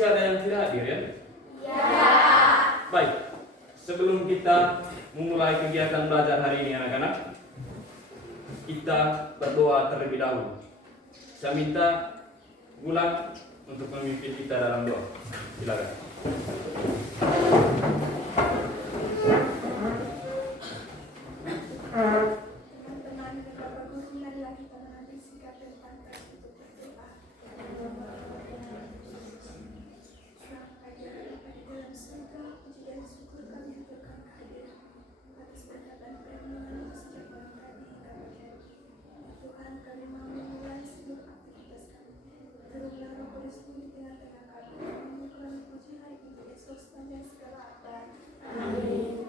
Masih ada yang tidak hadir ya? Ya. Baik, sebelum kita memulai kegiatan belajar hari ini anak-anak, kita berdoa terlebih dahulu. Saya minta Bulan untuk memimpin kita dalam doa. Silakan. Teman-teman, beberapa guru marilah kita mengambil sikap dan pantas untuk berdoa. Selamat pagi Bapa di dalam surga, puji dan syukur kami haturkan kehadiran atas berkat dan perlindungan sejak malam tadi hingga pagi hari. Tuhan, kami mau memulai seluruh aktivitas kami. Turunlah Roh Kudus di tengah-tengah kami, mengukurkan puji hari ini Yesus sepanjang segala abad. Amin.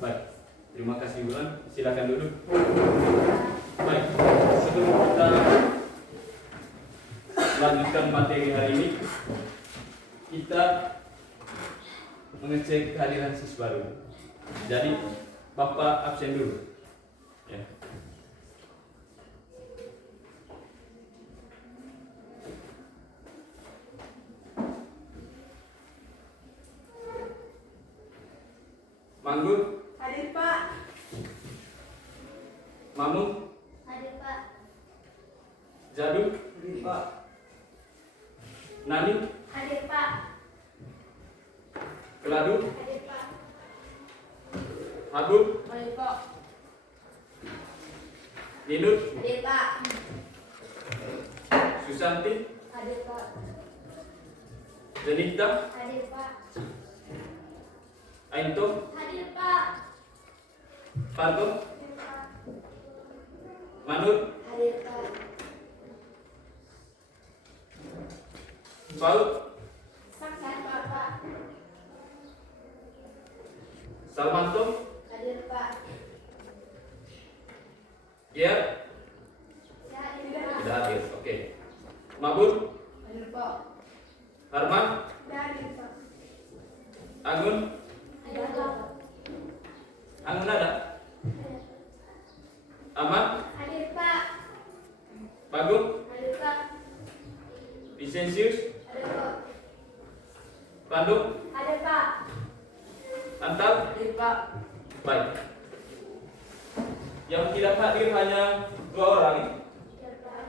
Baik, terima kasih Bulan. Silakan duduk. Baik, sebelum kita lanjutkan materi hari ini, kita mengecek kehadiran siswa dulu. Jadi, Bapak absen dulu. Ya. Manggut, Hadir Pak. Mamung, Hadir Pak. Jadu, Pak, Nani, Hadir Pak. Keladu, Hadir Pak. Habib, Hadir Pak. Dinut, Hadir Pak. Susanti, Hadir Pak. Zenita, Hadir Pak. Ainto, Hadir Pak. Parto, Hadir Pak. Manut, Hadir Pak. Paul, Saksikan Pak. Salmanto, Hadir Pak. Ger, Ya, hadir Pak. tidak hadir. Oke. Mabun, Hadir Pak. Harman, Hadir Pak. Agun, Hadir Pak. Angun ada, Aman, Hadir Pak. Bagum, Hadir Pak. Vicensius, Hadir Pak. Bandung, Hadir Pak. Antal. Hadir Pak. Baik. Yang tidak hadir hanya 2 orang. Hadir Pak.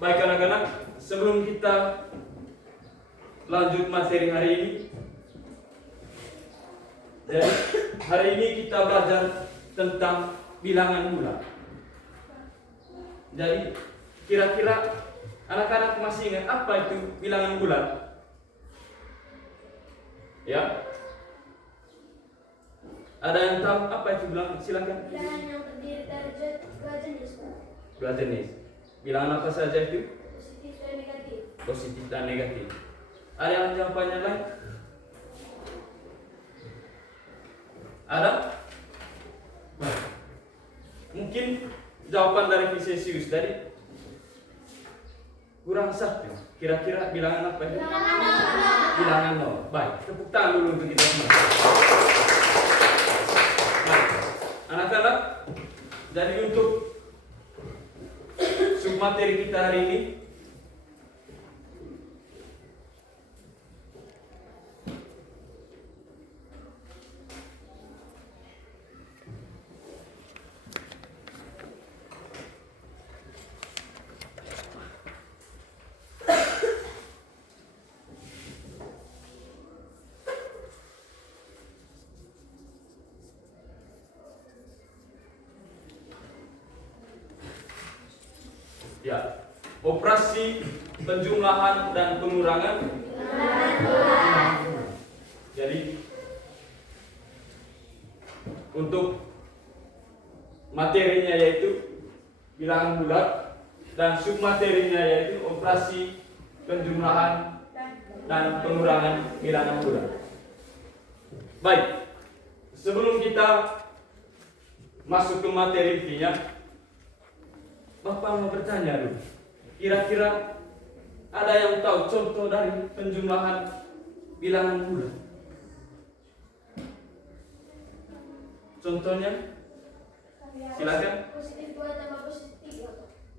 Baik anak-anak, sebelum kita lanjut materi hari ini, jadi hari ini kita belajar tentang bilangan bulan. Jadi kira-kira anak-anak masih ingat apa itu bilangan bulan? Ya? Ada yang tahu apa itu bilangan? Silakan. Bilangan yang terdiri dari 2 jenis, Pak. 2 jenis. Bilangan apa saja itu? Positif dan negatif. Positif dan negatif. Ada yang jawabannya lain? Ada? Baik. Mungkin jawaban dari Vicensius tadi kurang satu. Kira-kira bilangan apa itu? Bilangan 0. Baik, tepuk tangan dulu untuk kita semua. Baik. Anak-anak, jadi untuk submateri kita hari ini, ya, operasi penjumlahan dan pengurangan. Jadi untuk materinya yaitu bilangan bulat dan submaterinya yaitu operasi penjumlahan dan pengurangan bilangan bulat. Baik, sebelum kita masuk ke materi intinya, Bapak mau bertanya dulu. Kira-kira ada yang tahu contoh dari penjumlahan bilangan bulat? Kali Silakan. Positif 2 tambah positif 3.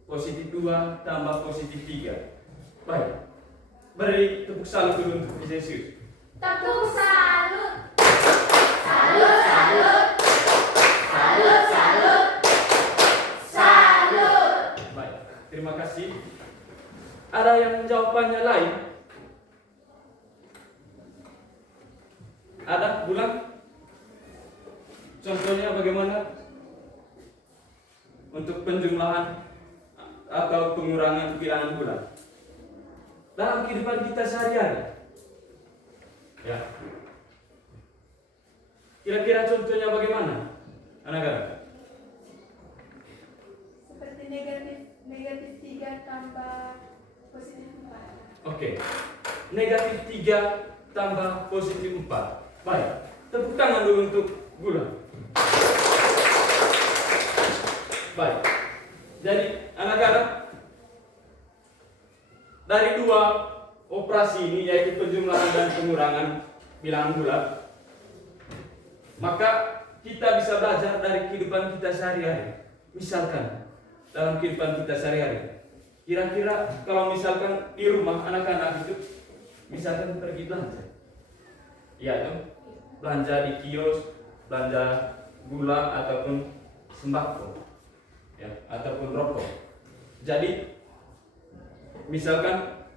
Positif 2 tambah positif 3. Baik. Beri tepuk salut dulu untuk Yesus. Tepuk salut. Salut, salut. Salut, salut. Salut. Baik, terima kasih. Ada yang jawabannya lain? Ada bulan? Contohnya bagaimana? Untuk penjumlahan atau pengurangan bilangan bulan dalam kehidupan kita sehari-hari. Ya. Kira-kira contohnya bagaimana, anak-anak? Seperti negatif 3 tambah positif 4. Oke. Negatif 3 tambah positif 4. Baik. Tepuk tangan dulu untuk gula. Baik. Jadi anak-anak, dari dua operasi ini, yaitu penjumlahan dan pengurangan bilangan bulat, maka kita bisa belajar dari kehidupan kita sehari-hari. Misalkan dalam kehidupan kita sehari-hari, kira-kira kalau misalkan di rumah anak-anak itu misalkan pergi belanja, ya tuh, belanja di kios, belanja gula ataupun sembako, ya, ataupun rokok. Jadi misalkan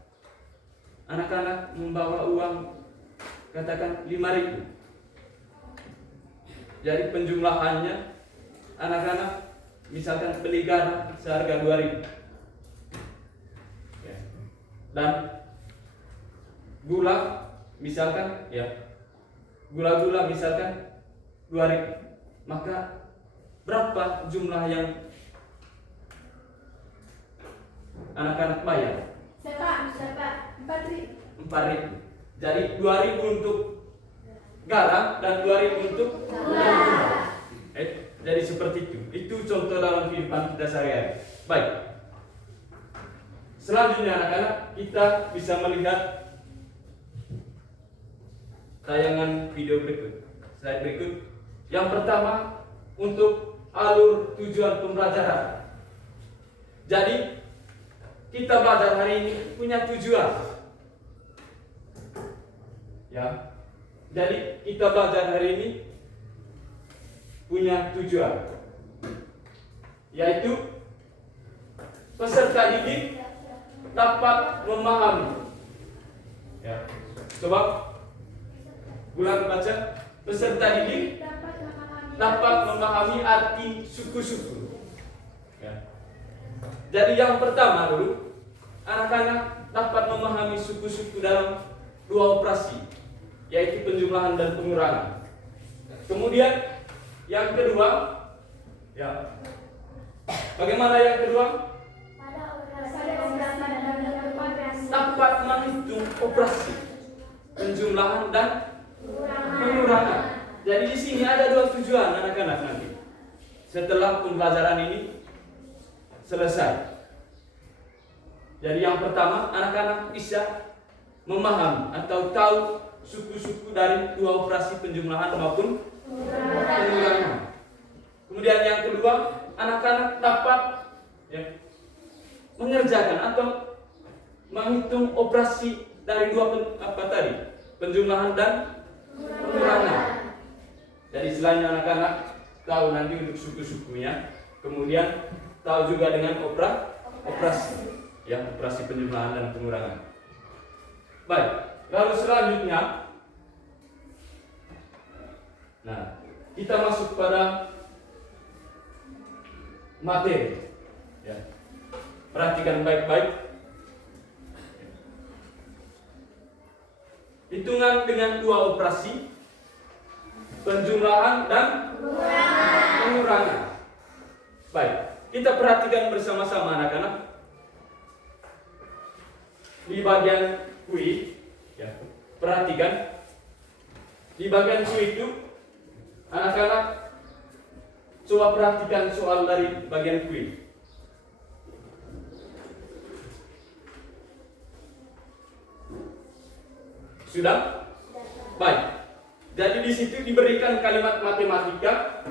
anak-anak membawa uang katakan 5.000. Jadi penjumlahannya anak-anak misalkan beli garam seharga 2.000. Ya. Dan gula misalkan, ya, gula-gula misalkan 2.000. Maka berapa jumlah yang anak-anak bayar? Siapa? 4.000. 4.000. Jadi 2.000 untuk garam dan 2.000 untuk Gula. Jadi seperti itu. Itu contoh dalam kehidupan kita sehari-hari. Baik. Selanjutnya anak-anak, kita bisa melihat tayangan video berikut. Slide berikut. Yang pertama, untuk alur tujuan pembelajaran. Jadi kita belajar hari ini punya tujuan. Ya. Jadi kita belajar hari ini punya tujuan, yaitu peserta didik dapat memahami. Ya. Coba ulang baca. Peserta didik dapat memahami arti suku-suku. Ya. Jadi yang pertama dulu, anak-anak dapat memahami suku-suku dalam dua operasi, yaitu penjumlahan dan pengurangan. Kemudian yang kedua, ya, bagaimana yang kedua? Dapat menghitung operasi penjumlahan dan pengurangan. Jadi di sini ada dua tujuan anak-anak nanti. Setelah pembelajaran ini selesai. Jadi yang pertama, anak-anak bisa memahami atau tahu suku-suku dari dua operasi penjumlahan maupun pengurangan. Kemudian yang kedua, anak-anak dapat, ya, mengerjakan atau menghitung operasi dari dua penjumlahan dan pengurangan. Jadi selain anak-anak tahu nanti untuk suku-sukunya, kemudian tahu juga dengan operasi, ya, operasi penjumlahan dan pengurangan. Baik, lalu selanjutnya, nah, kita masuk pada materi. Ya. Perhatikan baik-baik. Hitungan dengan dua operasi, penjumlahan dan pengurangan. Baik, kita perhatikan bersama-sama anak-anak. Di bagian kui, ya, perhatikan. Di bagian kui itu, anak-anak coba perhatikan soal dari bagian kui. Sudah? Baik. Jadi di situ diberikan kalimat matematika,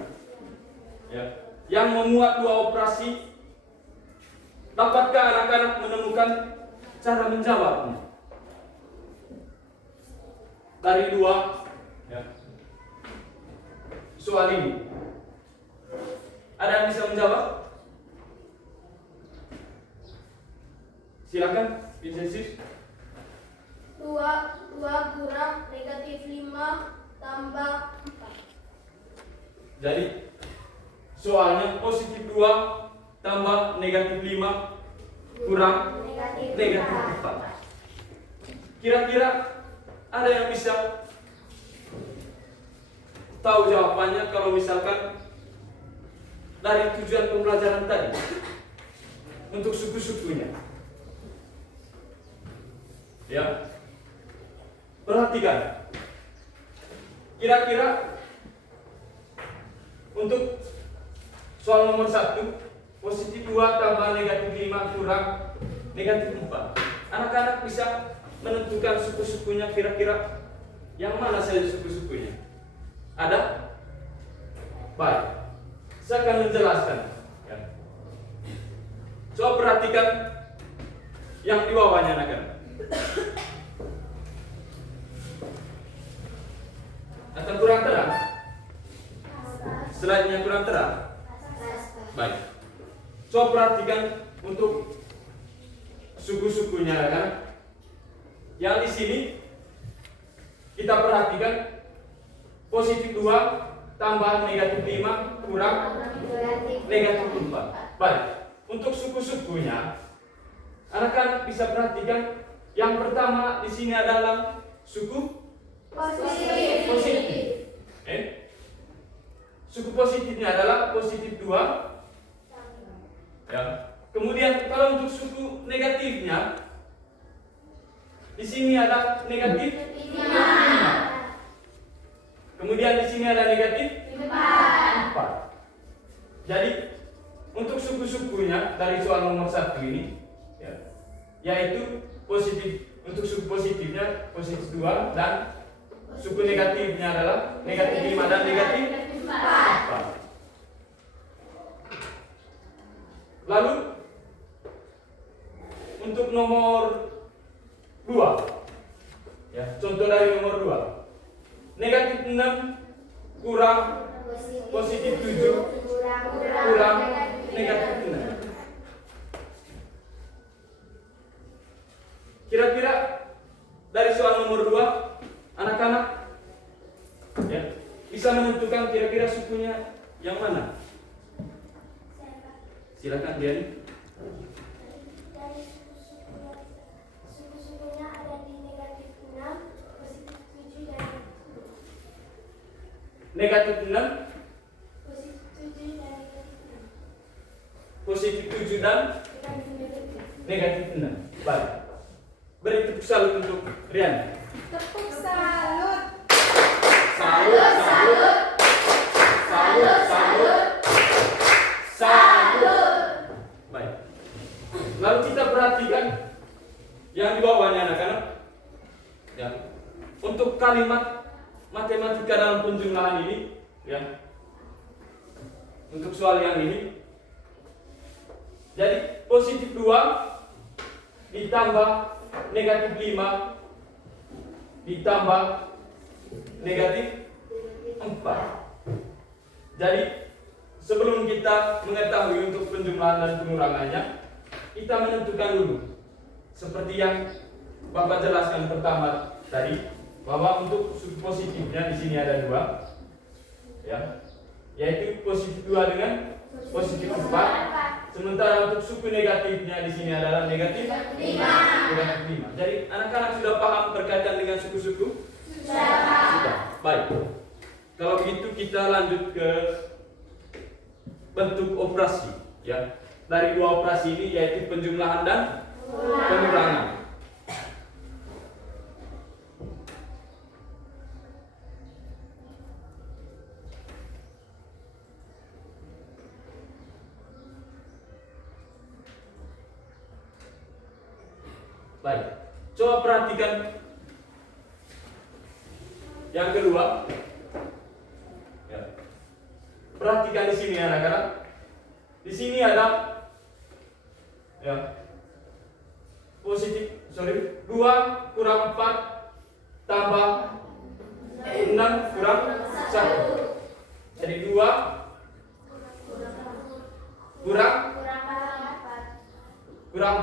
ya, yang memuat dua operasi, dapatkah anak-anak menemukan cara menjawabnya? Dari dua ya, soal ini, ada yang bisa menjawab? Silakan, Vincenzius. 2 kurang negatif 5 tambah 4. Jadi soalnya positif 2 tambah negatif 5 kurang negatif 4. Kira-kira ada yang bisa tahu jawabannya kalau misalkan dari tujuan pembelajaran tadi untuk suku-sukunya? Ya, perhatikan. Kira-kira untuk soal nomor 1, positif 2 tambah negatif 5 kurang negatif 4. Anak-anak bisa menentukan suku-sukunya, kira-kira yang mana saja suku-sukunya? Ada? Baik, saya akan menjelaskan ya. Coba perhatikan yang di bawahnya anak-anak. Atau kurang terang? Slide-nya kurang terang? Baik. Coba perhatikan untuk suku-sukunya kan. Yang di sini kita perhatikan positif 2 tambah negatif 5 kurang negatif 4. Baik. Untuk suku-sukunya, anak-anak bisa perhatikan yang pertama di sini adalah suku positif. Suku positifnya adalah positif 2. Ya. Kemudian kalau untuk suku negatifnya, di sini ada negatif 5. Kemudian di sini ada negatif 4. Jadi untuk suku-sukunya dari soal nomor 1 ini, ya, yaitu positif, untuk suku positifnya positif 2 dan suku negatifnya adalah negatif 5 dan negatif 4. Lalu untuk nomor 2, ya, contoh dari nomor 2, negatif 6 kurang positif 7 kurang negatif 6. Kira-kira dari soal nomor 2, anak-anak ya, bisa menentukan kira-kira sukunya yang mana? Silakan Dian. Dari suku-sukunya ada di negatif 6, positif 7 dan Negatif 6, positif 7 dan negatif 6. positif 7 dan negatif 6. Baik. Beri tepuk salut untuk Rian. Tepuk salut. Salut, salut. Salut, salut. Salut. Baik. Lalu kita perhatikan yang di bawahnya anak-anak. Ya. Untuk kalimat matematika dalam penjumlahan ini, ya. Untuk soal yang ini. Jadi positif 2 ditambah negatif 5 ditambah negatif 4. Jadi sebelum kita mengetahui untuk penjumlahan dan pengurangannya, kita menentukan dulu seperti yang Bapak jelaskan pertama tadi, bahwa untuk suku positifnya di sini ada 2, ya, yaitu positif 2 dengan positif 4. Sementara untuk suku negatifnya di sini adalah negatif 5. Jadi anak-anak sudah paham berkaitan dengan suku-suku? Sudah. Baik. Kalau begitu kita lanjut ke bentuk operasi, ya. Dari 2 operasi ini, yaitu penjumlahan dan pengurangan. Baik, coba perhatikan yang kedua. Ya. Perhatikan di sini anak-anak. di sini ada ya positif 2 kurang 4 tambah 6 kurang 1. Jadi 2 kurang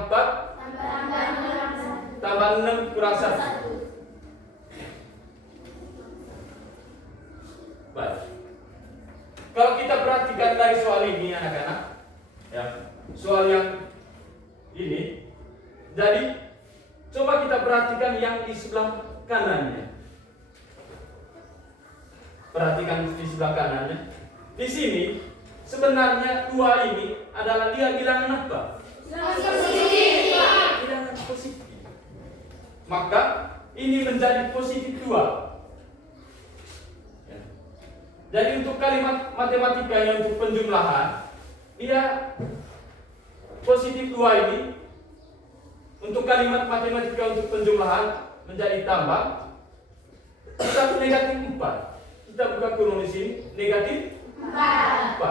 4 tambah 6 kurang 1. Baik. Kalau kita perhatikan dari soal ini anak-anak, ya, soal yang ini, jadi coba kita perhatikan yang di sebelah kanannya. Perhatikan di sebelah kanannya. Di sini sebenarnya 2 ini adalah dia bilangan apa? Bilangan positif. Maka ini menjadi positif 2. Jadi untuk kalimat matematikanya untuk penjumlahan, dia positif 2 ini untuk kalimat matematika untuk penjumlahan menjadi tambah kita negatif 4. Kita buka kurung di sini negatif 4.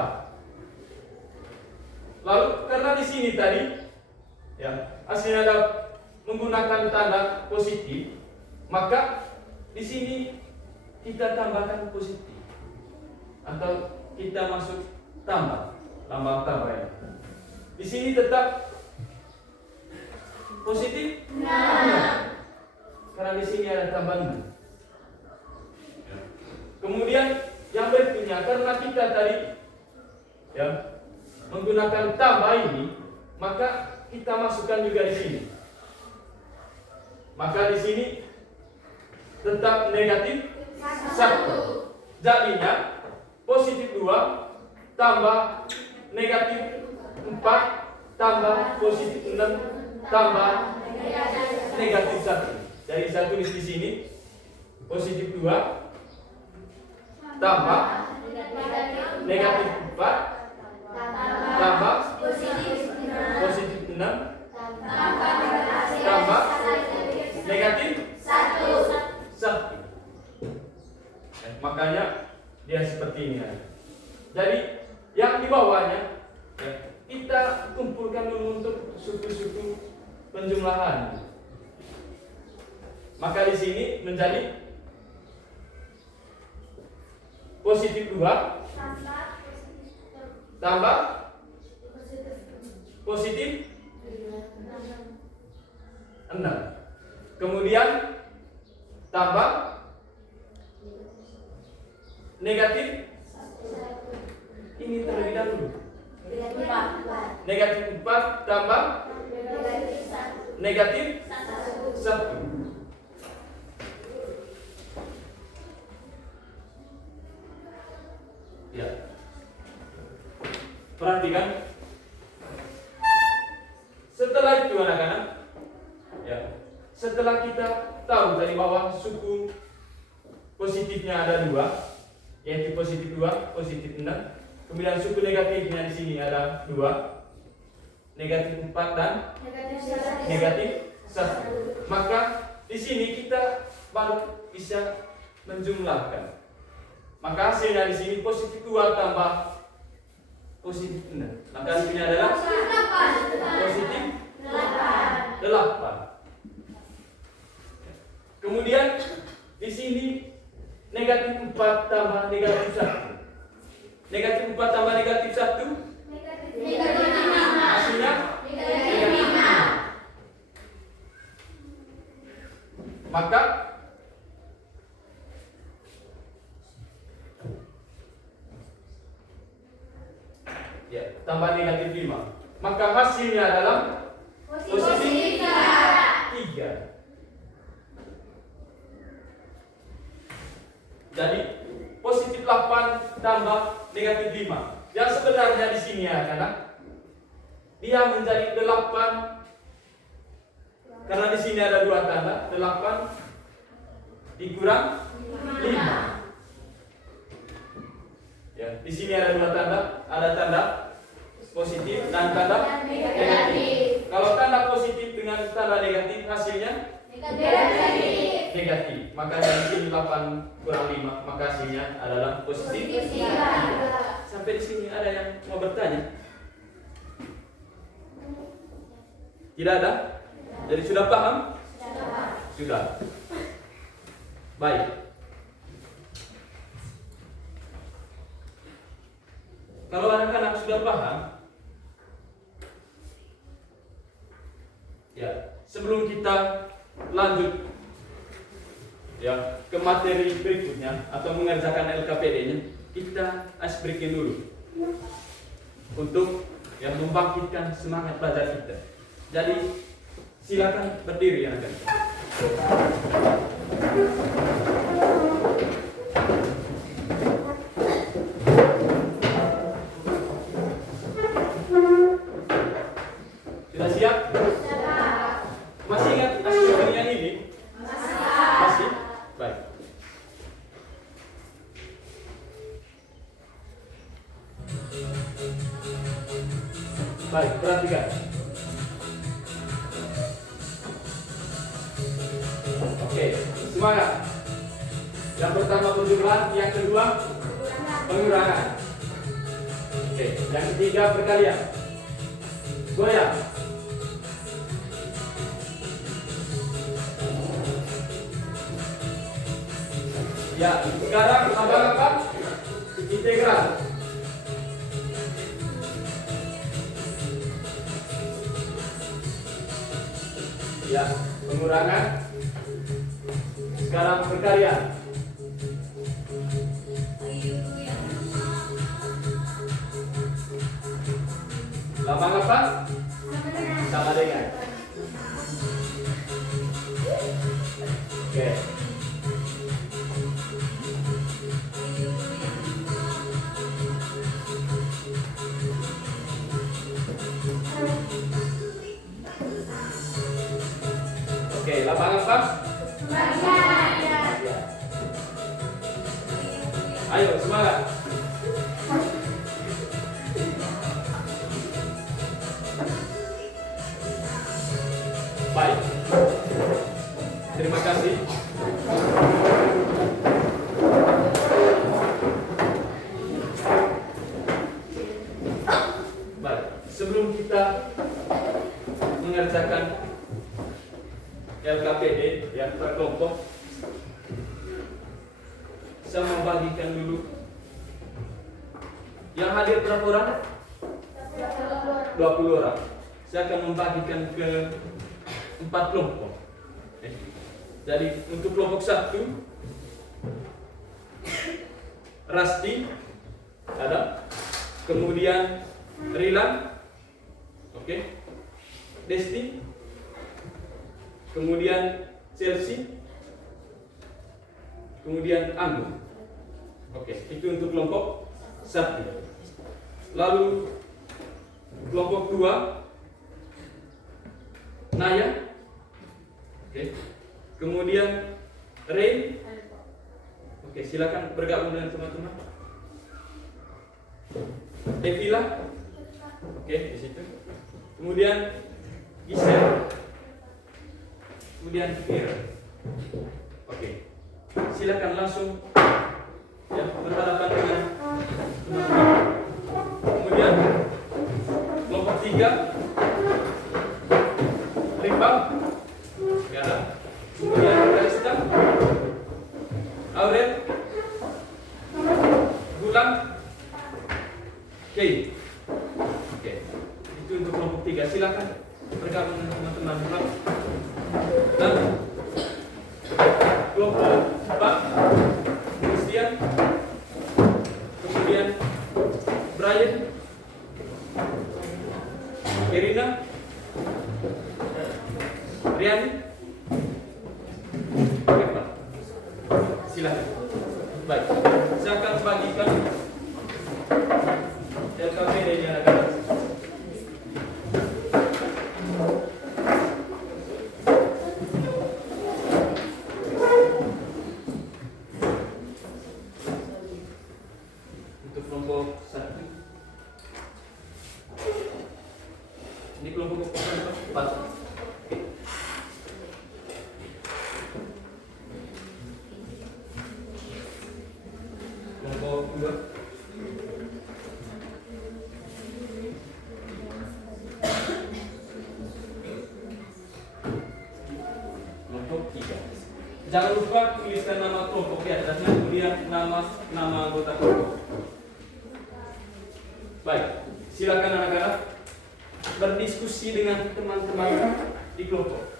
Lalu karena di sini tadi ya hasilnya ada menggunakan tanda positif, maka di sini kita tambahkan positif. Atau kita masuk tambah, lambang tambah ya. Di sini tetap positif 6. Karena di sini ada tambahan. Kemudian yang berikutnya, karena kita tadi ya menggunakan tambah ini, maka kita masukkan juga di sini. Maka di sini tetap negatif 1. Jadinya positif 2 tambah negatif 4 tambah positif 6 tambah negatif 1. Jadi saya tulis di sini positif 2 tambah negatif 4 tambah positif 6 tambah negatif 1. Makanya dia seperti ini ya. Jadi yang di bawahnya ya, kita kumpulkan dulu untuk suku-suku penjumlahan. Maka di sini menjadi positif 2 tambah positif 6. Kemudian tambah negatif ini terlebih dahulu. Negatif 4 tambah negatif 1. Ya. Perhatikan. Setelah itu anak-anak, ya. Setelah kita tahu dari bawah suku positifnya ada 2, yaitu positif 2, positif 6. Kemudian suku negatifnya di sini ada 2, negatif 4 dan negatif 1. Maka di sini kita baru bisa menjumlahkan. Maka hasilnya di sini positif 2 tambah positif 6. Maka hasilnya adalah positif 8. Kemudian di sini negatif 4 tambah negatif 1. Negatif 4 tambah negatif 1 hasilnya negatif 5. Maka ya, tambah negatif 5. Maka hasilnya adalah positif 3. Jadi positif 8 tambah negatif 5. Yang sebenarnya di sini ya karena dia menjadi 8 karena di sini ada 2 tanda, 8 dikurang 5. Ya, di sini ada 2 tanda, ada tanda positif dan tanda negatif. Kalau tanda positif dengan tanda negatif hasilnya negatif. Maka di sini 8 kurang 5, maka hasilnya adalah positif 3. Sampai di sini ada yang mau bertanya? Tidak ada? Jadi sudah paham? Sudah. Baik. Kalau anak-anak sudah paham, ya, sebelum kita lanjut ya ke materi berikutnya atau mengerjakan LKPD-nya, kita ice breaking dulu untuk yang membangkitkan semangat belajar kita. Jadi silakan berdiri anak-anak. Sudah siap? Masih ingat asumsinya ini? Masih? Baik. Baik, perhatikan. Oke, semangat. Yang pertama penjumlahan, yang kedua pengurangan. Oke, yang ketiga perkalian. Goyang. Ya, sekarang tambah apa? Integral. Ya, pengurangan. Sekarang perkalian. Lambang apa? Sama dengan. Oke. Oke, lambang apa? Ayo, semangat. Baik. Terima kasih. Baik, sebelum kita mengerjakan LKPD yang berkelompok, saya membagikan dulu. Yang hadir berapa orang? 20 orang. Saya akan membagikan ke 4 kelompok. Jadi untuk kelompok 1, Rasti ada, kemudian Rilan, oke, Desti, kemudian Chelsea, kemudian Anggun. Oke, itu untuk kelompok 1. Lalu kelompok 2, Naya, oke, kemudian Ray. Oke, silakan bergabung dengan teman-teman. Devila, oke, di situ. Kemudian Giselle, kemudian Fir. Oke, silakan langsung ya berhadapan dengan teman-teman. Kemudian kelompok 3, Rimbang, sekarang. Kemudian Kalista, Aurel, Bulan, Kay. Oke, itu untuk kelompok 3. Silakan bergabung dengan teman-teman. Dan kelompok 4, Christian, kemudian Brian, Irina, Riani, Eva. Silakan. Baik, saya akan bagikan LKPD-nya anak-anak. Untuk kelompok 1. Ini kelompok 4. Kelompok 2. Jangan lupa tuliskan nama kelompok di atasnya, kemudian nama anggota kelompok. Baik, silakan anak-anak berdiskusi dengan teman-teman di kelompok.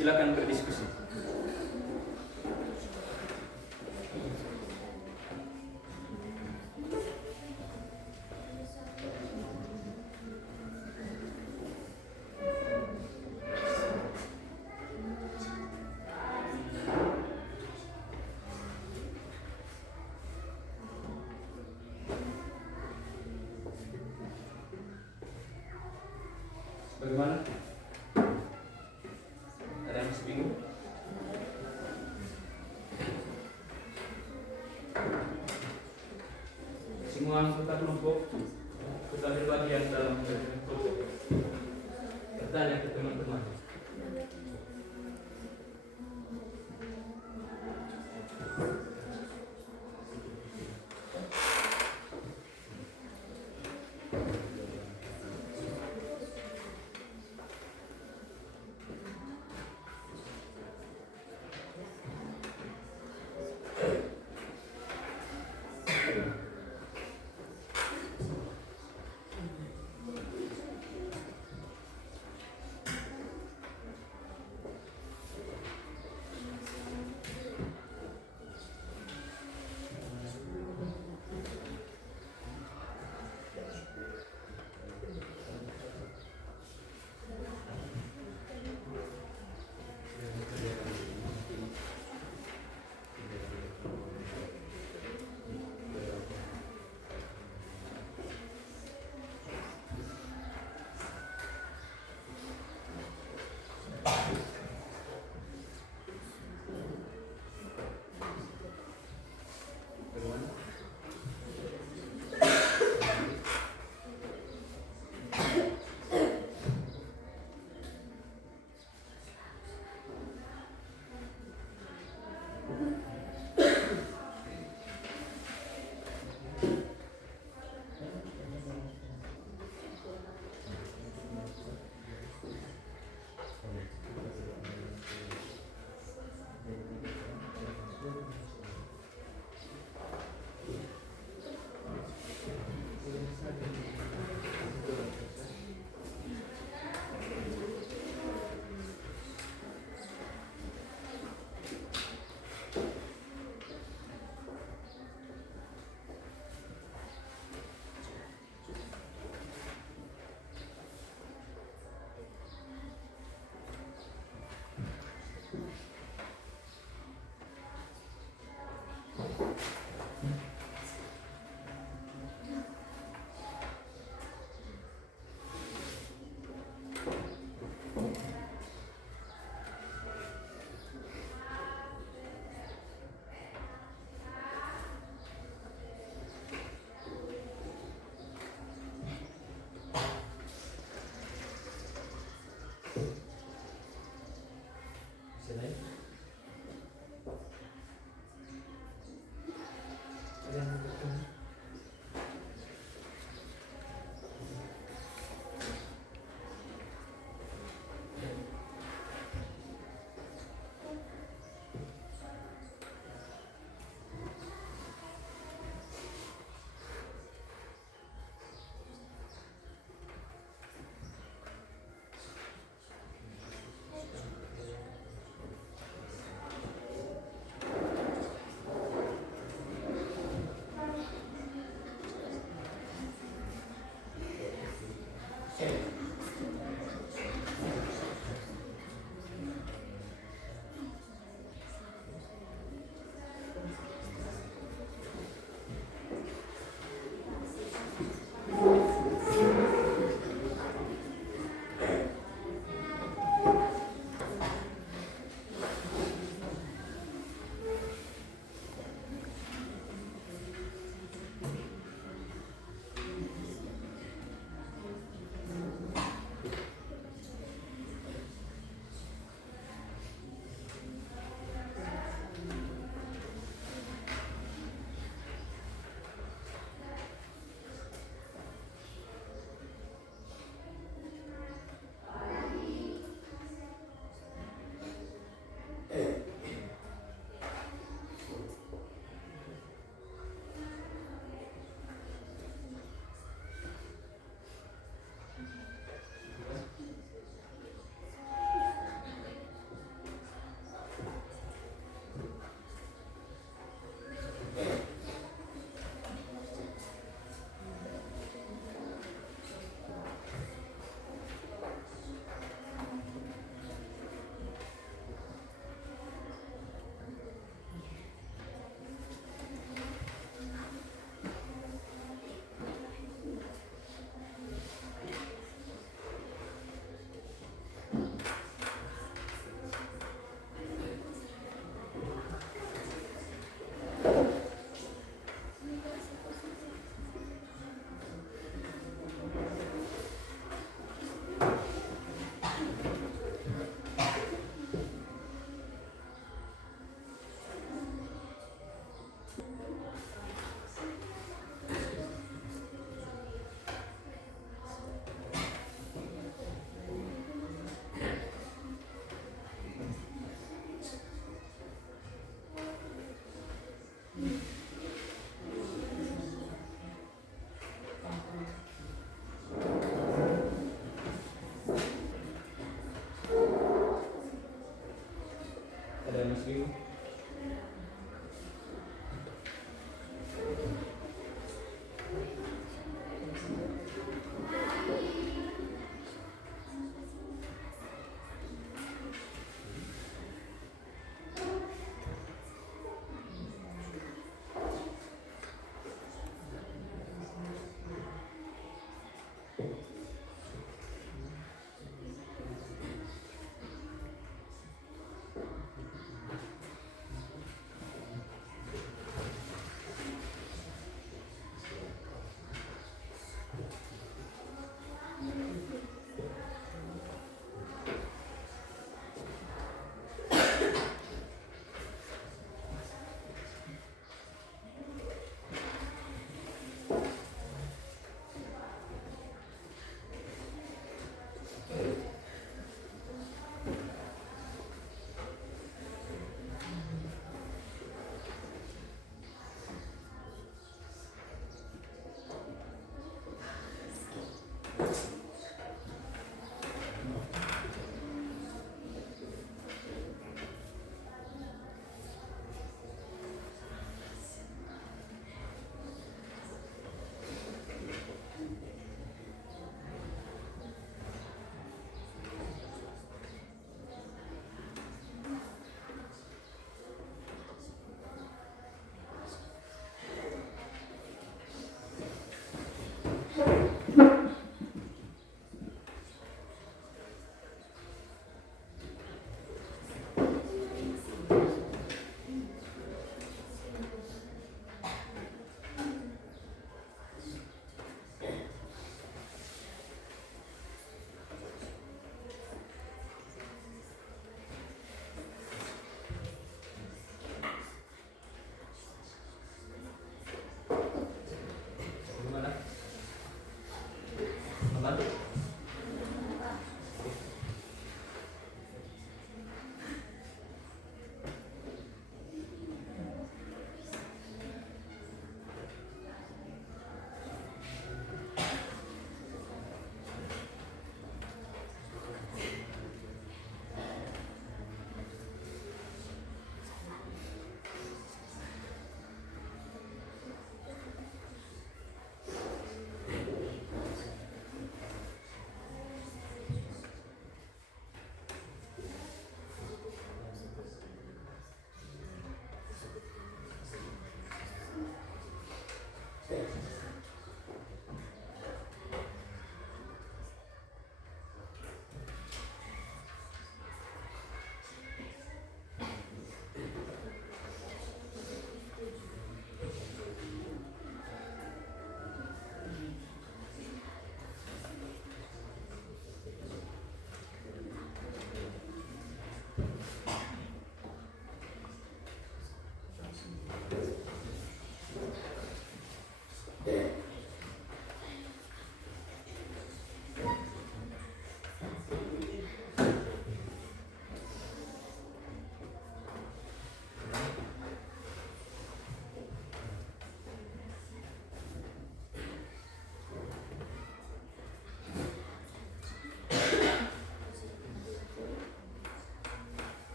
Silakan berdiskusi. Bagaimana? Ada yang masih bingung? Semua anggota kelompok sudah berbagian dalam kelompok. Bertanya ke teman-teman. Ada Mas Bimo.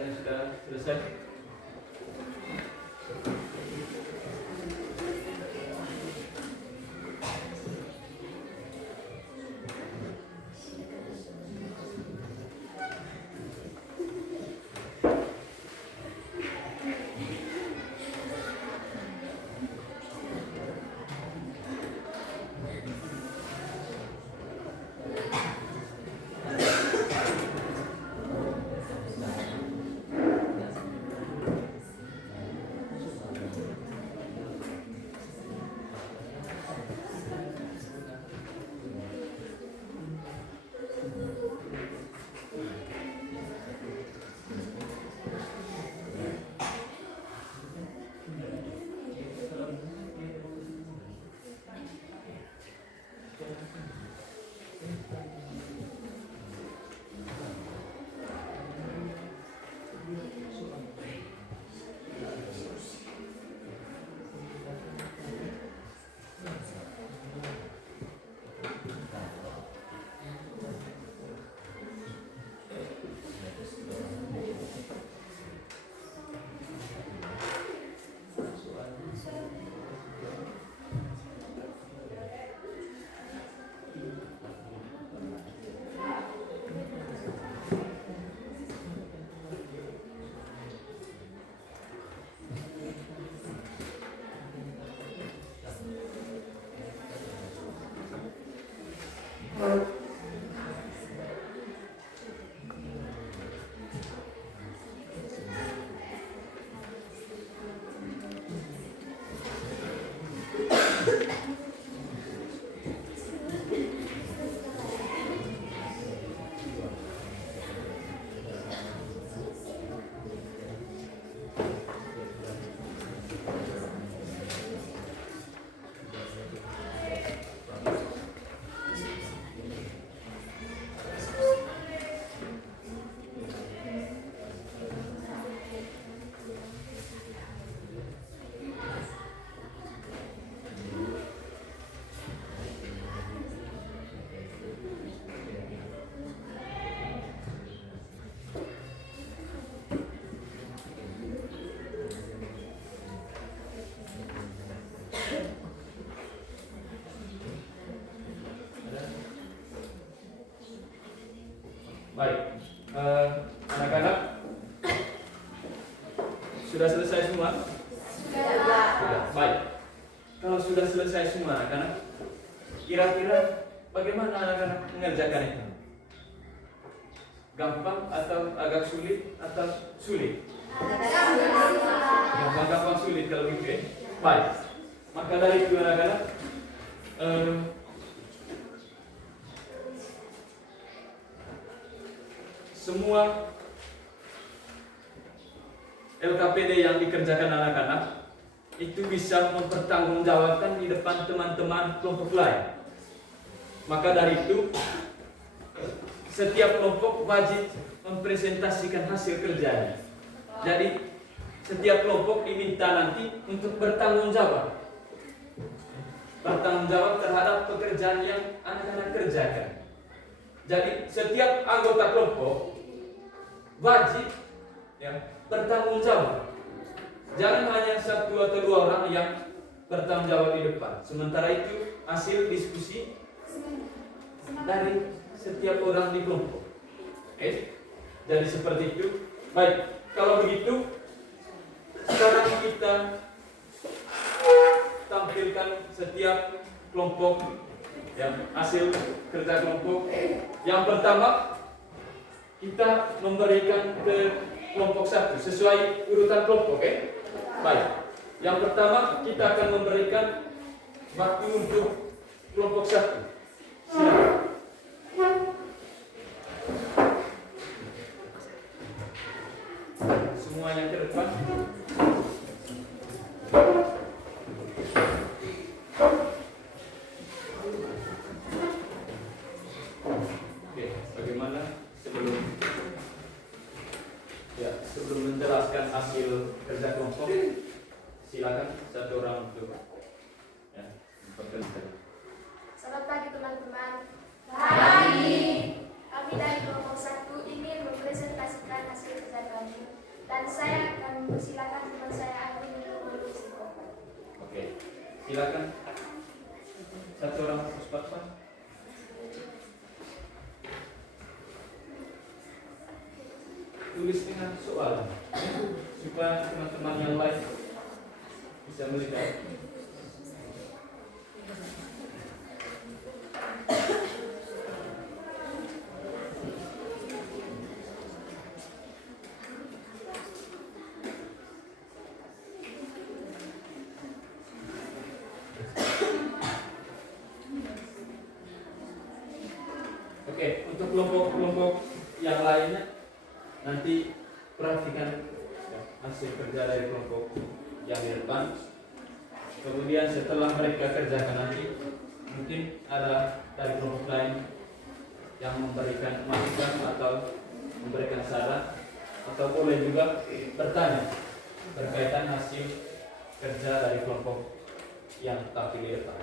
Dan sudah selesai. Baik, anak-anak sudah selesai semua? Sudah. Baik. Kalau sudah selesai semua anak-anak, kira-kira bagaimana anak-anak mengerjakan itu? Gampang atau agak sulit atau sulit? Gampang sulit kalau gitu ya. Baik. Maka dari itu anak-anak, semua LKPD yang dikerjakan anak-anak itu bisa mempertanggungjawabkan di depan teman-teman kelompok lain. Maka dari itu, setiap kelompok wajib mempresentasikan hasil kerjanya. Jadi, setiap kelompok diminta nanti untuk bertanggung jawab. Bertanggung jawab terhadap pekerjaan yang anak-anak kerjakan. Jadi, setiap anggota kelompok wajib bertanggung jawab. Jangan hanya satu atau dua orang yang bertanggung jawab di depan. Sementara itu hasil diskusi dari setiap orang di kelompok. Jadi seperti itu. Baik, kalau begitu sekarang kita tampilkan setiap kelompok hasil kerja kelompok. Yang pertama, kita memberikan ke kelompok satu sesuai urutan kelompok, oke? Baik. Yang pertama kita akan memberikan waktu untuk kelompok satu. Silakan. Semua yang ke depan. Oke, bagaimana sebelum menjelaskan hasil kerja kelompok, silakan satu orang untuk memperkenalkan. Selamat pagi teman-teman. Pagi. Kami dari kelompok 1 ingin mempresentasikan hasil kerja kami dan saya akan mempersilakan teman saya Agni untuk mengurusi kelompok. Oke, silakan satu orang cepat. Tulis dengan soal supaya teman-teman yang lain bisa melihat. Oke, untuk kelompok-kelompok yang lainnya nanti perhatikan hasil kerja dari kelompok yang di depan. Kemudian setelah mereka kerjakan nanti, mungkin ada dari kelompok lain yang memberikan masukan atau memberikan saran, atau boleh juga bertanya berkaitan hasil kerja dari kelompok yang tampil di depan.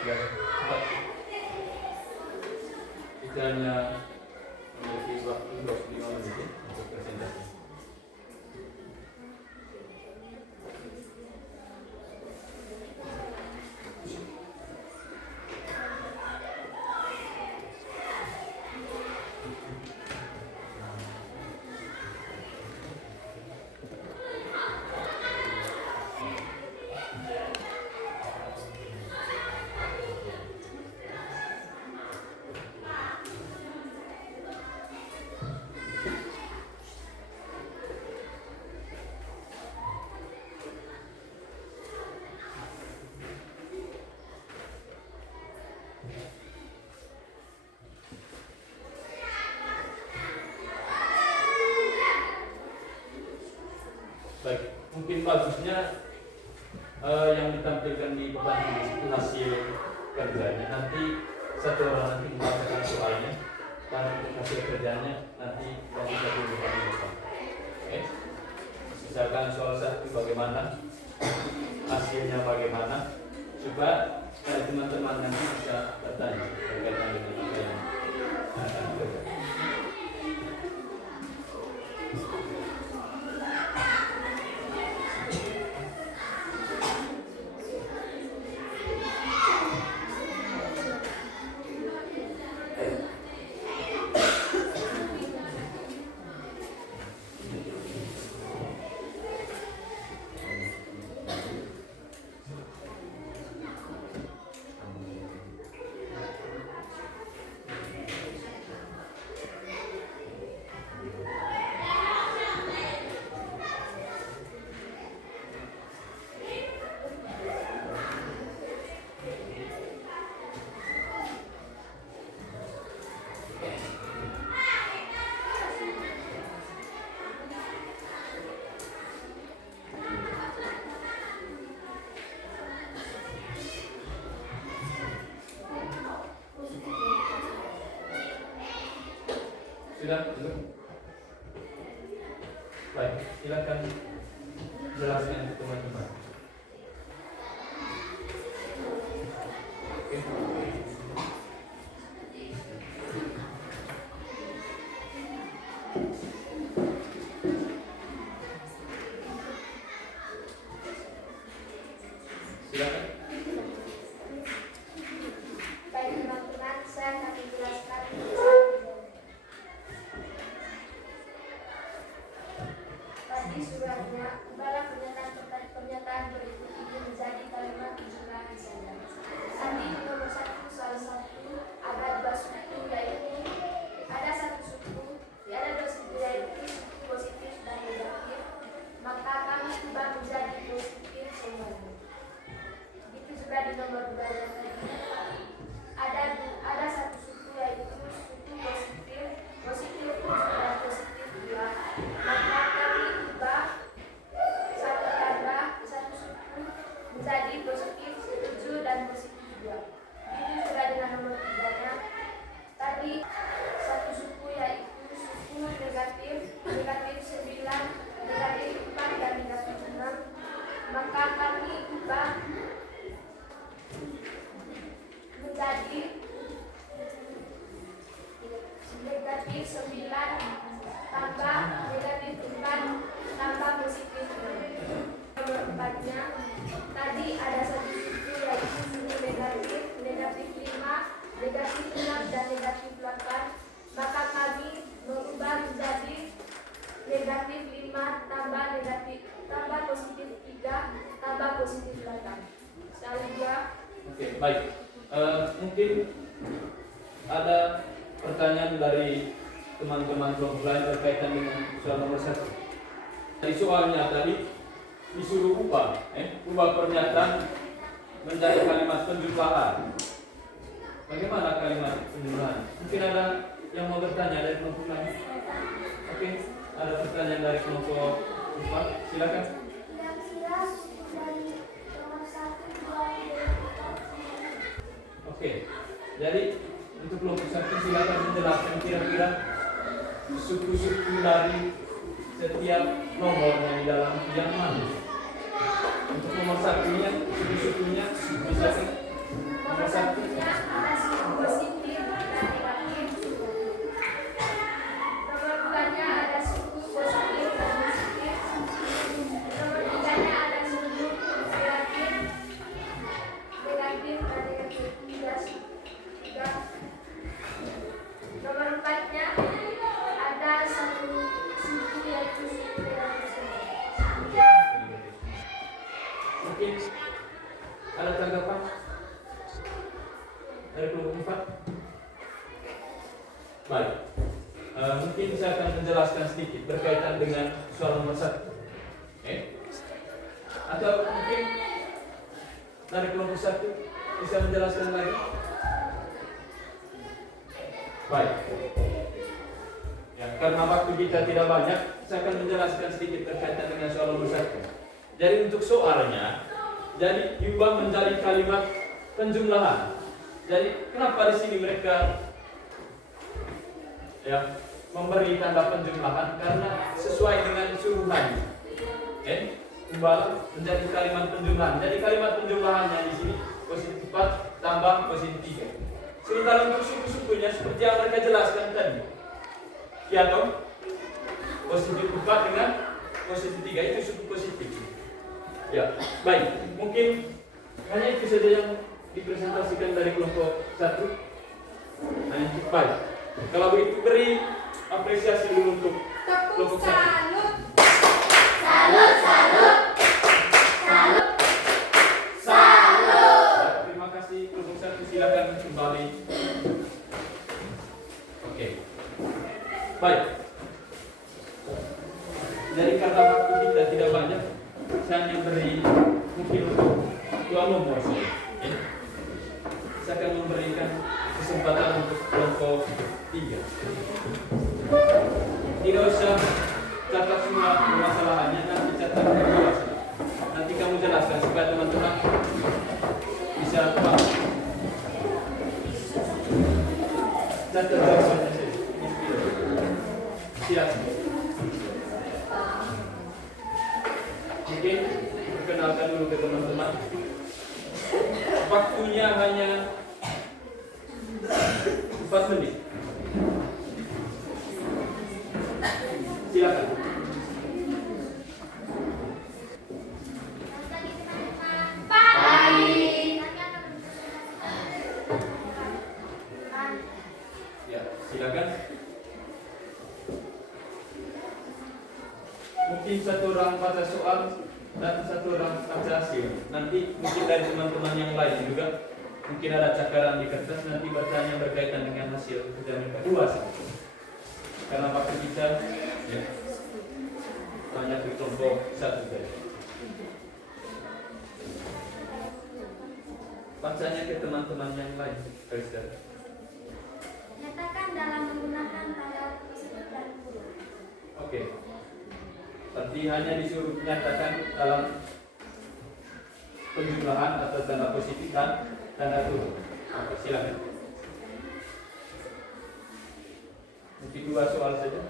sudah cepat. Kita hanya memiliki waktu 25 menit untuk presentasi. Baik, mungkin bagusnya yang ditampilkan di papan itu hasil kerjanya. Nanti satu orang nanti membacakan soalnya, dan untuk hasil kerjanya nanti bagi satu bukan di depan. Oke, misalkan soal satu bagaimana, hasilnya bagaimana, supaya teman-teman nanti bisa bertanya berkaitan dengan apa yang akan dikerjakan. Sudah? Baik, silakan jelaskan untuk teman-teman. Oke. Silakan. Baik teman-teman, saya akan menjelaskan tadi suratnya. Ubahlah pernyataan berikut ini menjadi kalimat jumlah saja. Tadi nomor 1 salah satu ada 2 suku, yaitu ada 1 suku, ada 2 suku, yaitu suku positif dan negatif. Maka kami ubah menjadi positif semuanya. Itu juga di nomor 2 yang tadi. Ada 1 suku, yaitu suku positif, positif dan positif 2. Maka kami ubah 1 tambah 1 suku menjadi positif 7 dan positif 2. Itu juga dengan nomor 3-nya. Tadi 1 suku, yaitu suku negatif, negatif 9, negatif 4 dan negatif 6. Maka kami ubah menjadi negatif 9 tambah negatif 4 tambah positif 6. Nomor 4-nya, tadi ada 1 suku, yaitu suku negatif, negatif 5, negatif 6 dan negatif 8. Maka kami mengubah menjadi negatif 5 tambah negatif tambah positif 3 tambah positif 8. Selanjutnya. Oke, baik. Mungkin ada pertanyaan dari teman-teman kelompok lain berkaitan dengan soal nomor 1. Dari soalnya tadi disuruh ubah pernyataan menjadi kalimat penjumlahan. Bagaimana kalimat penjumlahan? Mungkin ada yang mau bertanya dari kelompok lain. Oke, ada pertanyaan dari kelompok 4. Silakan. Oke, jadi untuk kelompok 1 silakan menjelaskan kira-kira suku-suku dari setiap nomornya di dalam yang mana. Untuk nomor 1-nya, suku-sukunya silakan. nomor 1. ada suku positif dan negatif. Nomor 2-nya ada suku positif dan positif. Nomor 3-nya ada suku negatif, negatif dan negatif. Tiga. Nomor 4-nya ada satu suku yaitu suku negatif. Mungkin ada tanggapan dari kelompok 4? Baik. Mungkin saya akan menjelaskan sedikit berkaitan dengan soal nomor 1. Atau mungkin dari kelompok 1 bisa menjelaskan lagi? Baik. Ya, karena waktu kita tidak banyak, saya akan menjelaskan sedikit berkaitan dengan soal nomor 1. Jadi untuk soalnya, jadi diubah menjadi kalimat penjumlahan. Jadi kenapa di sini mereka memberi tanda penjumlahan? Karena sesuai dengan suruhannya. Ubah menjadi kalimat penjumlahan. Jadi kalimat penjumlahannya di sini positif 4 tambah positif 3. Sementara untuk suku-sukunya seperti yang mereka jelaskan tadi. Ya toh? Positif 4 dengan positif 3 itu suku positif. Ya, baik. Mungkin hanya itu saja yang dipresentasikan dari kelompok 1. Hanya itu. Baik. Kalau begitu beri apresiasi dulu untuk kelompok 1. Salut. Salut, salut. Salut. Salut. Terima kasih kelompok 1, silakan kembali. Oke. Baik. Jadi karena waktu kita tidak banyak, saya hanya beri mungkin untuk 2 nomor saja. Saya akan memberikan kesempatan untuk kelompok 3. Tidak usah catat semua permasalahannya, nanti catat berdua saja. Nanti kamu jelaskan supaya teman-teman bisa paham. Catat jawabannya saja. Siap. Mungkin perkenalkan dulu ke teman-teman. Waktunya hanya 4 menit. Silakan. Ya, silakan. Mungkin satu orang baca soal dan satu orang baca hasil. Nanti mungkin dari teman-teman yang lain juga mungkin ada cakaran di kertas, nanti bertanya berkaitan dengan hasil kerjaan kedua. Karena waktu kita banyak di kelompok 1 tadi. Bacanya ke teman-teman yang lain, Kristen. Nyatakan dalam menggunakan tanda positif dan kurung. Oke. Berarti hanya disuruh nyatakan dalam penjumlahan atau tanda positif dan tanda kurung. Oke, silakan. Mungkin 2 soal saja.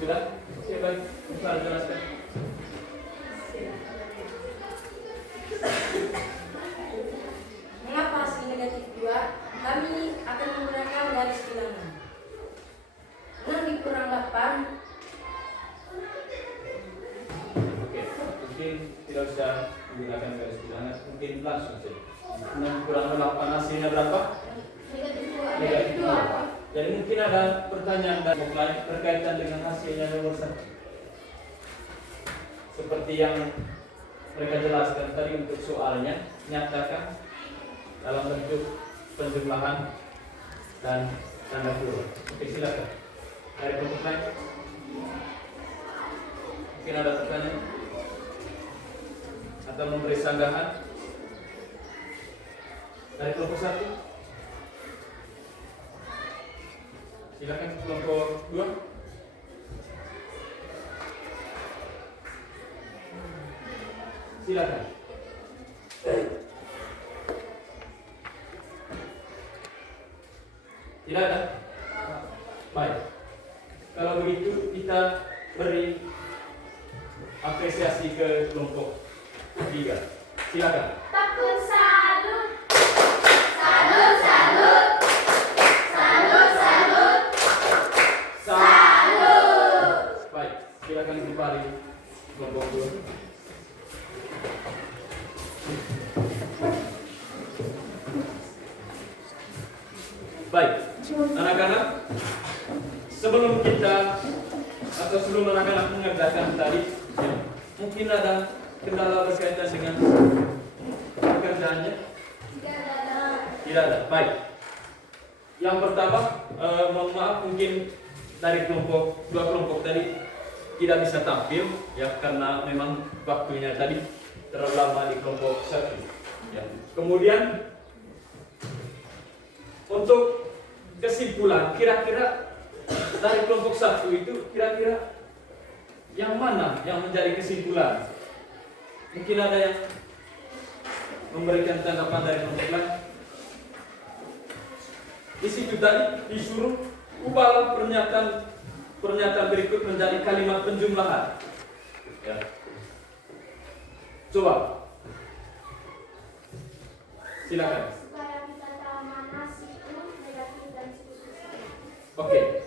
Sudah? Oke, baik. Bisa jelaskan. Mengapa hasil negatif 2? Kami akan menggunakan garis bilangan. 6 dikurang 8. Oke, mungkin tidak usah menggunakan garis bilangan, mungkin langsung saja. 6 kurang 8 hasilnya berapa? Negatif 2. Jadi mungkin ada pertanyaan dan lain berkaitan dengan hasilnya nomor 1. Seperti yang mereka jelaskan tadi untuk soalnya, nyatakan dalam bentuk penjumlahan dan tanda kurung. Oke, silakan. Dari kelompok lain. Mungkin ada pertanyaan atau memberi sanggahan dari kelompok 1. Silakan kelompok 2. Silakan. Tidak ada? Baik. Kalau begitu kita beri apresiasi ke kelompok 3. Silakan. Takut salut. Salut, salut. Salut, salut. Salut. Baik, silakan kembali kelompok 2. Baik, anak-anak, sebelum kita atau sebelum anak-anak mengerjakan tadi, ya, mungkin ada kendala berkaitan dengan pekerjaannya? Tidak ada. Baik. Yang pertama, mohon maaf mungkin dari dua kelompok tadi tidak bisa tampil, ya, karena memang waktunya tadi terlalu lama di kelompok 1. Ya. Kemudian untuk kesimpulan, kira-kira dari kelompok 1 itu kira-kira yang mana yang menjadi kesimpulan? Mungkin ada yang memberikan tanggapan dari kelompok lain. Di situ tadi disuruh ubahlah pernyataan berikut menjadi kalimat penjumlahan. Ya. Coba. Silakan. Supaya kita tahu mana siku negatif dan siku positif. Oke.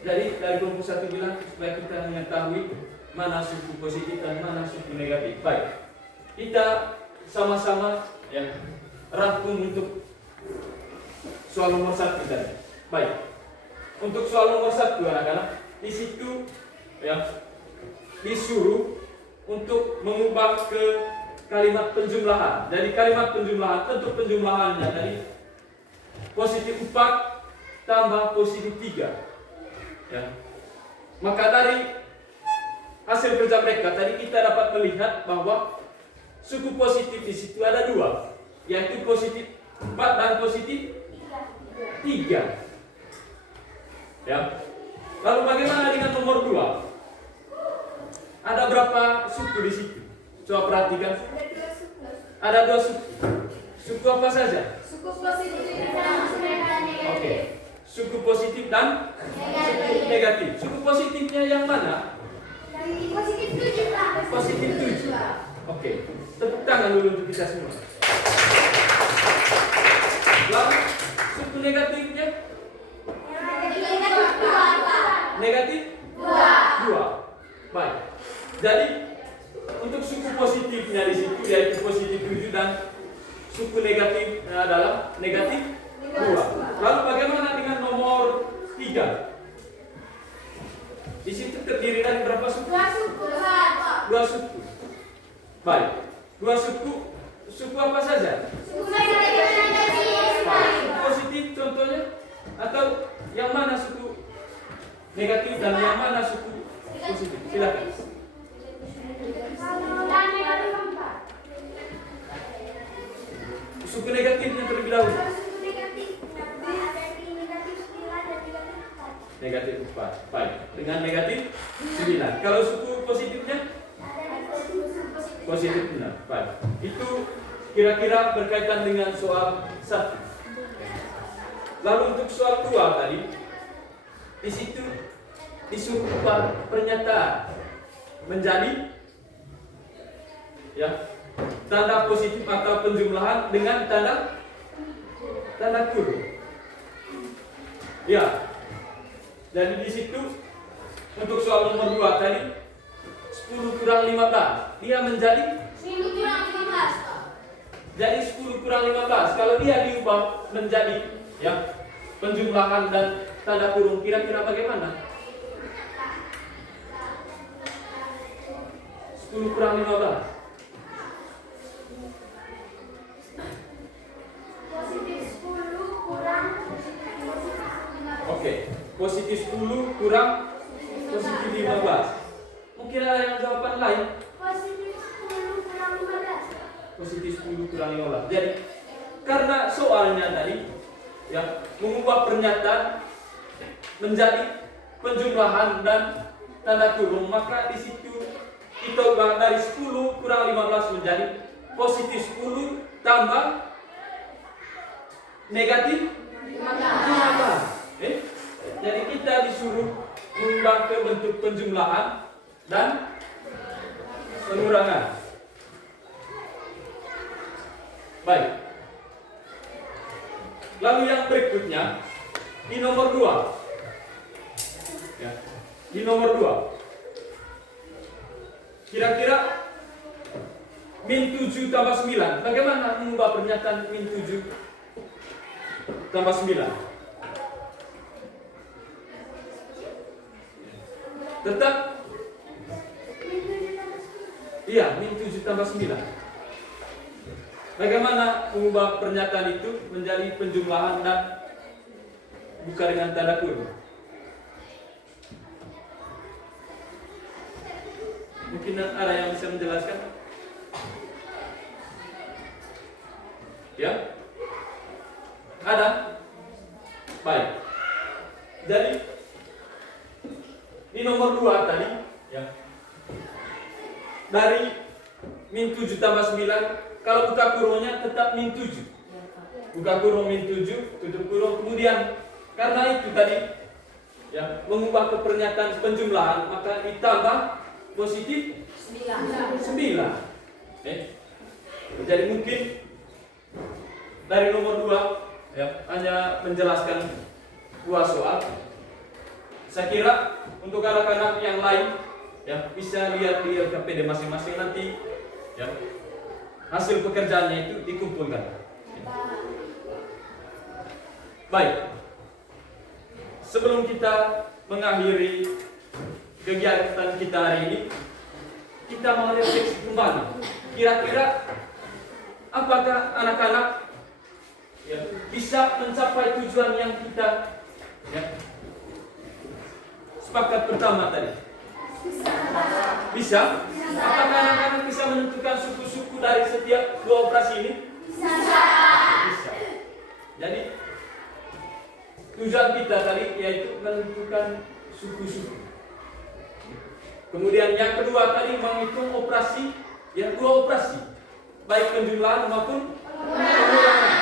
Jadi dari kelompok 1 bilang supaya kita mengetahui mana suku positif dan mana suku negatif. Baik. Kita sama-sama ya rangkum untuk soal nomor 1 tadi. Baik. Untuk soal nomor 1 anak-anak, di situ ya disuruh untuk mengubah ke kalimat penjumlahan. Jadi kalimat penjumlahan, bentuk penjumlahannya dari positif 4 tambah positif 3. Ya. Maka dari hasil kerja mereka tadi kita dapat melihat bahwa suku positif di situ ada 2, yaitu positif 4 dan positif 3. Ya. Lalu bagaimana dengan nomor 2? Ada berapa suku di situ? Coba perhatikan. Ada 2 suku. Suku apa saja? Suku positif dan suku negatif. Oke. Suku positif dan suku negatif. Suku positifnya yang mana? Yang positif 7 lah. Positif 7. Oke. Tepuk tangan dulu untuk kita semua. Lalu suku negatifnya? Negatif 2. Baik. Jadi untuk suku positifnya di situ yaitu positif 7 dan suku negatifnya adalah negatif 2. Lalu bagaimana dengan nomor 3? Di situ terdiri dari berapa suku? 2 suku. Baik. 2 suku. Suku apa saja? Suku negatif dan negatif. Suku positif contohnya atau yang mana suku negatif dan yang mana suku positif? Silakan. Dan negatif 4. Suku negatifnya terlebih dahulu. Suku negatif ada di negatif 9 dan negatif 4. Negatif 4. Baik. Dengan negatif 9. Kalau suku positifnya? Ada di positif. Positif 6. Baik. Itu kira-kira berkaitan dengan soal 1. Lalu untuk soal 2 tadi, di situ disuruh ubah pernyataan menjadi ya tanda positif atau penjumlahan dengan tanda kurung. Ya. Jadi di situ untuk soal nomor 2 tadi 10 kurang 15 dia menjadi 10 kurang 15. Jadi 10 kurang 15. Kalau dia diubah menjadi ya penjumlahan dan tanda kurung, kira-kira bagaimana? 10 kurang 15. Positif 10 kurang Oke, positif 10 kurang positif 15. Mungkin ada yang jawaban lain? positif 10 kurang 15. Positif 10 kurang 15. Jadi karena soalnya tadi ya mengubah pernyataan menjadi penjumlahan dan tanda kurung, maka di situ kita ubah dari 10 kurang 15 menjadi positif 10 tambah negatif 15. Jadi kita disuruh mengubah ke bentuk penjumlahan dan pengurangan. Baik. Lalu yang berikutnya di nomor 2. Ya, di nomor 2. Kira-kira min 7 tambah 9. Bagaimana mengubah pernyataan min 7 tambah 9? Tetap iya, min 7 tambah 9. Bagaimana mengubah pernyataan itu menjadi penjumlahan dan bukan dengan tanda kurung? Mungkin ada yang bisa menjelaskan? Ya? Ada? Baik. Jadi di nomor 2 tadi ya. Dari min 7 tambah 9, kalau buka kurungnya tetap min 7. Buka kurung min 7, tutup kurung. Kemudian karena itu tadi ya mengubah ke pernyataan penjumlahan, maka ditambah positif 9. Jadi mungkin dari nomor 2 ya hanya menjelaskan 2 soal. Saya kira untuk anak-anak yang lain ya bisa lihat di LKPD masing-masing nanti ya hasil pekerjaannya itu dikumpulkan. Baik. Sebelum kita mengakhiri kegiatan kita hari ini, kita mau refleksi kembali. Kira-kira apakah anak-anak ya, bisa mencapai tujuan yang kita ya, sepakat pertama tadi? Bisa? Apakah anak-anak bisa menentukan suku-suku dari setiap 2 operasi ini? Bisa. Jadi tujuan kita tadi yaitu menentukan suku-suku. Kemudian yang kedua tadi menghitung operasi, ya 2 operasi, baik penjumlahan maupun pengurangan.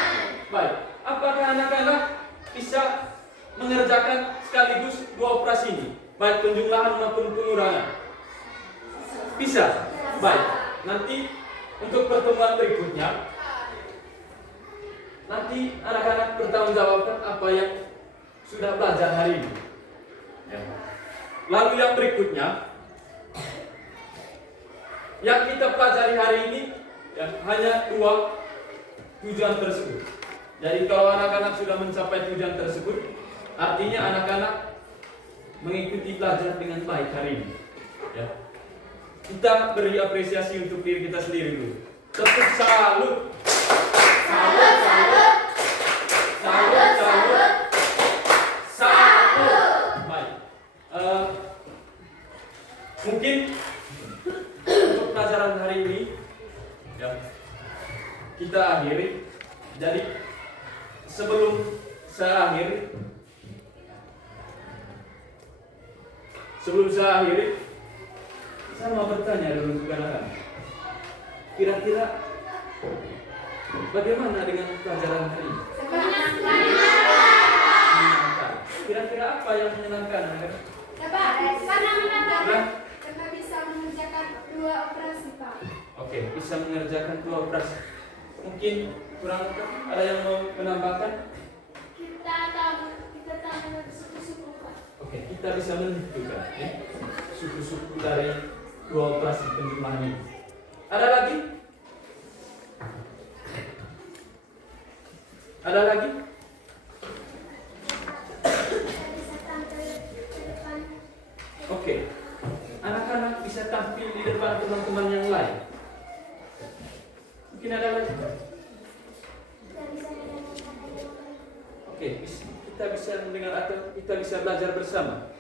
Baik, apakah anak-anak bisa mengerjakan sekaligus 2 operasi ini, baik penjumlahan maupun pengurangan? Bisa. Baik, nanti untuk pertemuan berikutnya, nanti anak-anak bertanggungjawabkan apa yang sudah belajar hari ini. Ya. Lalu yang berikutnya, yang kita pelajari hari ini ya, hanya 2 tujuan tersebut. Jadi kalau anak-anak sudah mencapai tujuan tersebut, artinya anak-anak mengikuti belajar dengan baik hari ini. Ya. Kita beri apresiasi untuk diri kita sendiri dulu. Tepuk salut. Salut, salut. Salut, salut. Salut. Baik. Mungkin untuk pelajaran hari ini ya, kita akhiri. Jadi sebelum saya akhiri, saya mau bertanya dulu untuk anak-anak. Kira-kira bagaimana dengan pelajaran hari ini? Menyenangkan. Kira-kira apa yang menyenangkan? Karena bisa mengerjakan 2 operasi, Pak. Oke, bisa mengerjakan 2 operasi. Mungkin kurang ada yang mau menambahkan? Kita tahu suku-suku, Pak. Oke, kita bisa menentukan ya, suku-suku dari 2 operasi penjumlahan ini. Ada lagi? Ada lagi? bisa tampil ke depan. Oke. Anak-anak bisa tampil di depan teman-teman yang lain. Mungkin ada lagi? Kita bisa mendengarkan ayat. Oke, kita bisa mendengar atau kita bisa belajar bersama.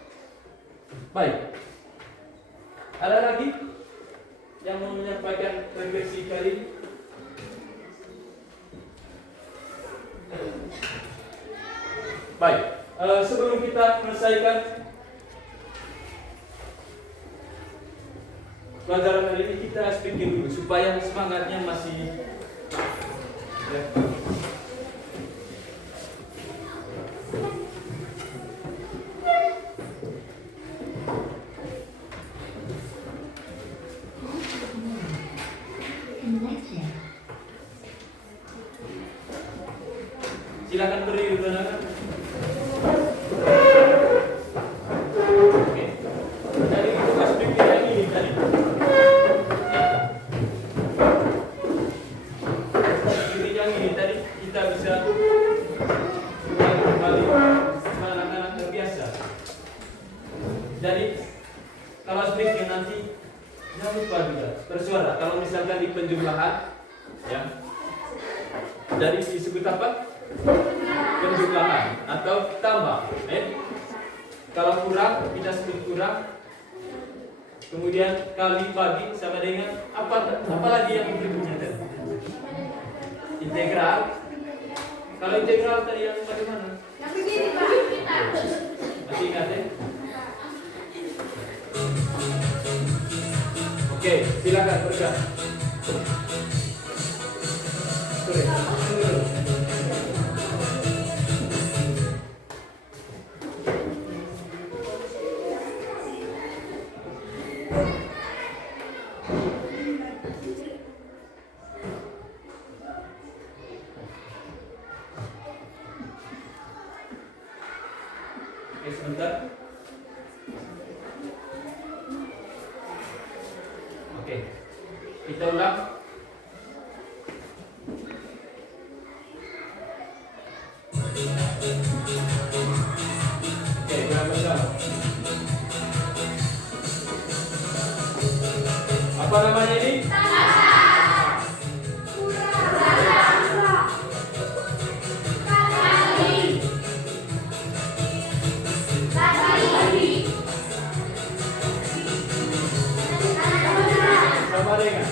Baik. Ada lagi yang mau menyampaikan refleksi kali ini? Baik. Sebelum kita menyelesaikan pelajaran hari ini, kita speaking dulu supaya semangatnya masih ya. Silakan berdiri dulu, anak-anak. Oke. Jadi kita speaking yang ini tadi. Yang ini tadi kita bisa kembali anak-anak terbiasa. Jadi kalau speaking nanti jangan lupa juga bersuara. Kalau misalkan di penjumlahan, ya, jadi disebut apa? Penjumlahan atau tambah. Kalau kurang kita sebut kurang. Kemudian kali bagi sama dengan apa lagi yang berikutnya tadi? Integral. Kalau integral tadi yang bagaimana? Yang begini Pak. Masih ingat ya? Oke, silakan bergerak. Oke, sebentar. Oke, kita ulang. Oke, berapa sama? Apa namanya ini? Sama dengan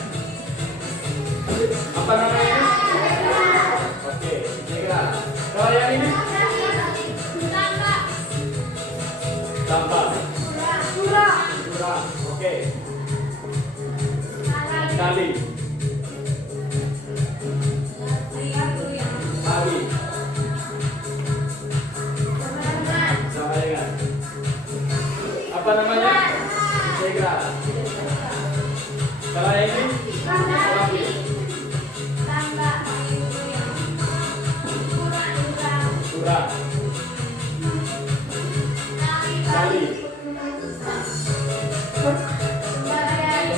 apa namanya ini? Oke, integral. Kalau yang ini? Tambah. Kurang. Oke. Kali. Kali. Sama dengan apa namanya? Integral. Kalau yang ini? Kali. Kurang. Kali.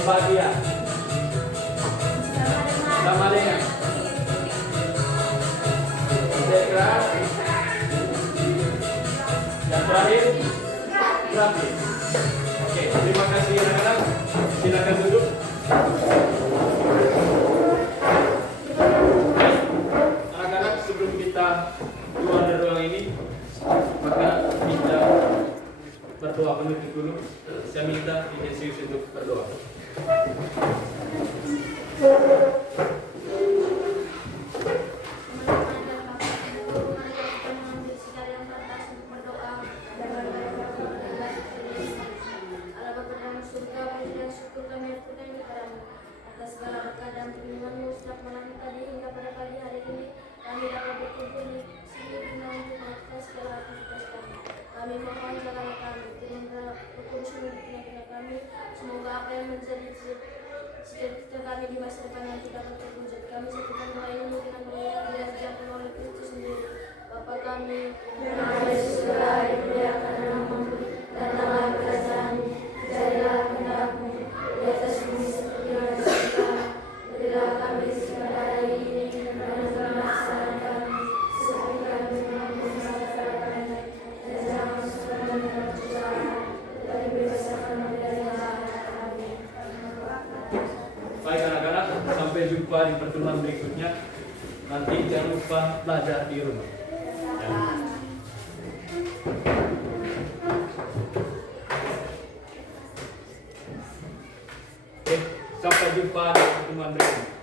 Pembagian. Sama dengan integral. Yang terakhir grafik. Oke, terima kasih anak-anak. Silakan duduk. Anak-anak, sebelum kita keluar dari ruang ini, maka kita berdoa penutup dulu. Saya minta Yesus untuk berdoa. Atas segala berkat dan perlindungan-Mu setiap malam tadi hingga pada pagi hari ini, kami dapat berkumpul di sini guna untuk melakukan segala aktivitas kami. Kami mohon jagalah kami, turunlah Roh Kudus menyertai kami. Semoga apa yang menjadi cita-cita kami di masa depan yang tidak dapat terwujud. Kami satukan doa ini dengan doa yang diajarkan oleh Kristus sendiri. Bapa kami, yang ada di surga, dimuliakan namamu, datanglah kerajaan-Mu, jadilah kehendak-Mu di atas bumi seperti yang di surga. Berilah kami rezeki pada hari ini dan ampunilah kesalahan kami, Sampai jumpa di pertemuan berikutnya. Nanti jangan lupa belajar di rumah. Ya. Oke, sampai jumpa di pertemuan berikutnya.